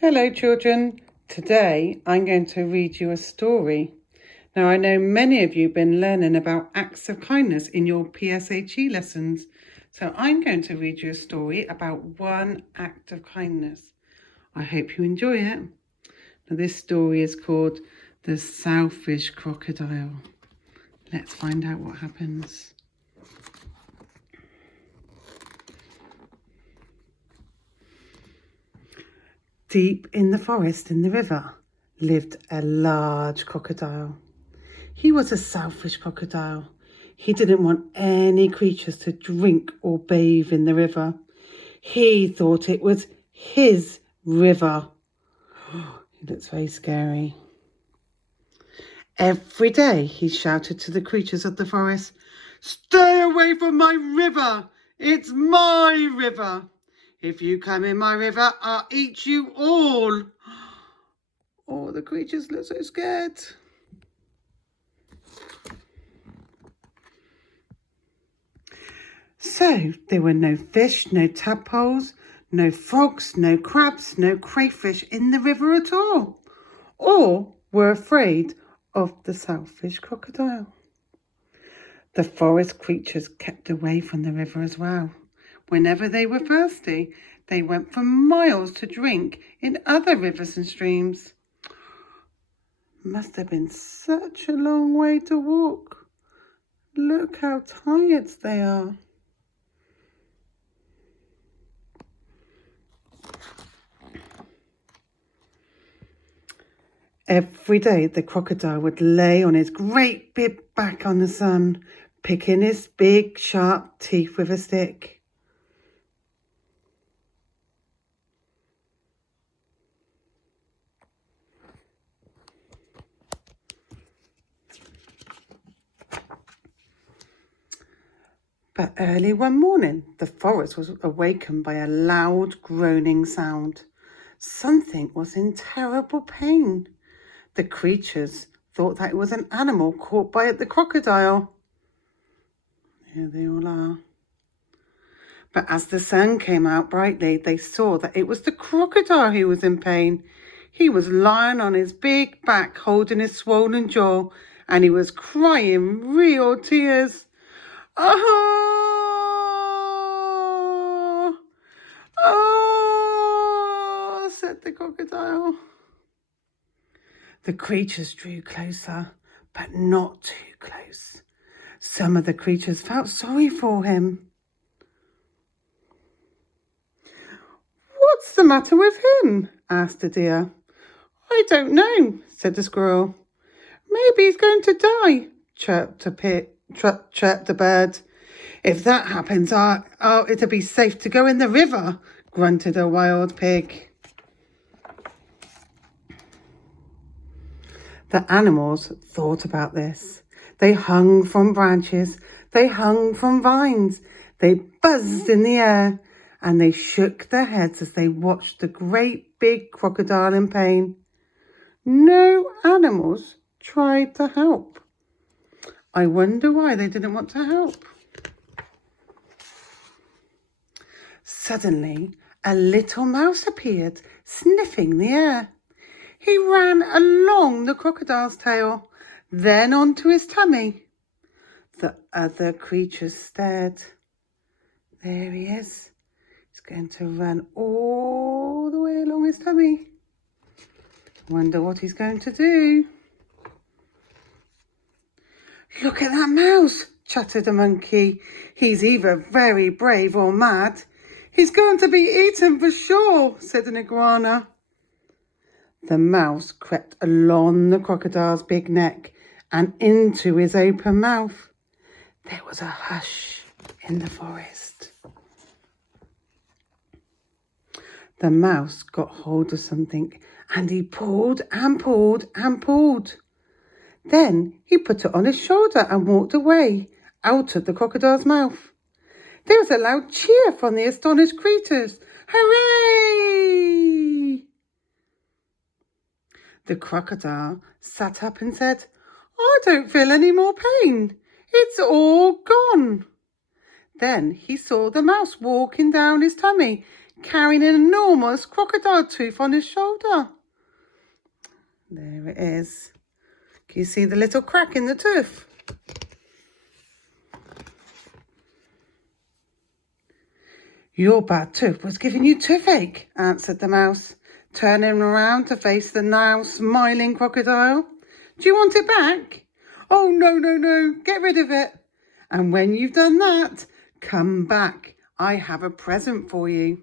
Hello children, today I'm going to read you a story. Now I know many of you have been learning about acts of kindness in your PSHE lessons, so I'm going to read you a story about one act of kindness. I hope you enjoy it. Now this story is called The Selfish Crocodile. Let's find out what happens. Deep in the forest in the river lived a large crocodile. He was a selfish crocodile. He didn't want any creatures to drink or bathe in the river. He thought it was his river. He looks very scary. Every day he shouted to the creatures of the forest, "Stay away from my river! It's my river! If you come in my river, I'll eat you all!" Oh, the creatures look so scared. So there were no fish, no tadpoles, no frogs, no crabs, no crayfish in the river at all. All were afraid of the selfish crocodile. The forest creatures kept away from the river as well. Whenever they were thirsty, they went for miles to drink in other rivers and streams. Must have been such a long way to walk. Look how tired they are. Every day the crocodile would lay on his great big back on the sun, picking his big sharp teeth with a stick. But early one morning, the forest was awakened by a loud groaning sound. Something was in terrible pain. The creatures thought that it was an animal caught by the crocodile. Here they all are. But as the sun came out brightly, they saw that it was the crocodile who was in pain. He was lying on his big back, holding his swollen jaw, and he was crying real tears. "Oh, oh," said the crocodile. The creatures drew closer, but not too close. Some of the creatures felt sorry for him. "What's the matter with him?" asked the deer. "I don't know," said the squirrel. "Maybe he's going to die," chirped the bird. "If that happens, it'll be safe to go in the river," grunted a wild pig. The animals thought about this. They hung from branches, they hung from vines, they buzzed in the air, and they shook their heads as they watched the great big crocodile in pain. No animals tried to help. I wonder why they didn't want to help. Suddenly, a little mouse appeared, sniffing the air. He ran along the crocodile's tail, then onto his tummy. The other creatures stared. There he is. He's going to run all the way along his tummy. Wonder what he's going to do. "Look at that mouse," chattered a monkey. "He's either very brave or mad. He's going to be eaten for sure," said an iguana. The mouse crept along the crocodile's big neck and into his open mouth. There was a hush in the forest. The mouse got hold of something and he pulled and pulled and pulled. Then he put it on his shoulder and walked away out of the crocodile's mouth. There was a loud cheer from the astonished creatures. "Hooray!" The crocodile sat up and said, "I don't feel any more pain. It's all gone." Then he saw the mouse walking down his tummy, carrying an enormous crocodile tooth on his shoulder. There it is. Can you see the little crack in the tooth? Your bad tooth was giving you toothache, answered the mouse, turning around to face the now smiling crocodile. Do you want it back? Oh, no, no, no, get rid of it. And when you've done that, come back. I have a present for you.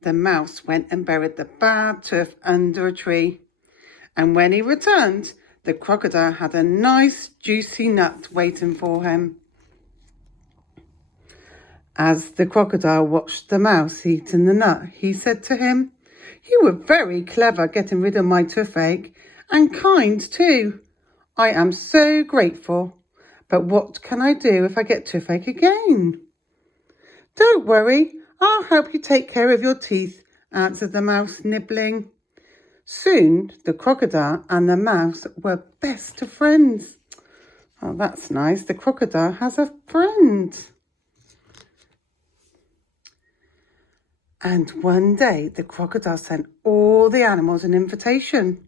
The mouse went and buried the bad tooth under a tree. And when he returned, the crocodile had a nice juicy nut waiting for him. As the crocodile watched the mouse eating the nut, he said to him, "You were very clever getting rid of my toothache, and kind too. I am so grateful. But what can I do if I get toothache again?" "Don't worry, I'll help you take care of your teeth," answered the mouse, nibbling. Soon the crocodile and the mouse were best of friends. Oh, that's nice. The crocodile has a friend. And one day the crocodile sent all the animals an invitation.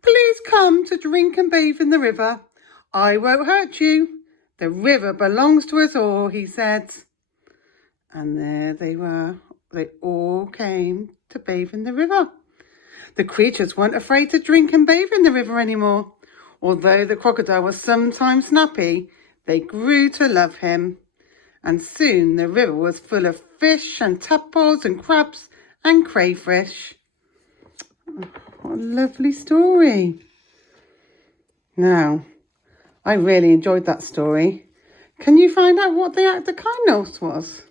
"Please come to drink and bathe in the river. I won't hurt you. The river belongs to us all," he said. And there they were. They all came to bathe in the river. The creatures weren't afraid to drink and bathe in the river anymore. Although the crocodile was sometimes snappy, they grew to love him. And soon the river was full of fish and tadpoles and crabs and crayfish. What a lovely story. Now, I really enjoyed that story. Can you find out what the act of kindness was?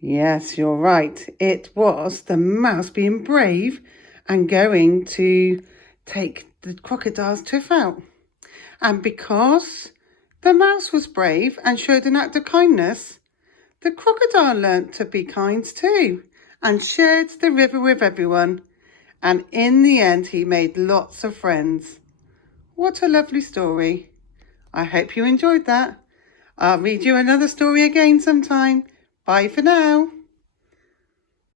Yes, you're right. It was the mouse being brave and going to take the crocodile's tooth out. And because the mouse was brave and showed an act of kindness, the crocodile learnt to be kind too and shared the river with everyone. And in the end, he made lots of friends. What a lovely story. I hope you enjoyed that. I'll read you another story again sometime. Bye for now.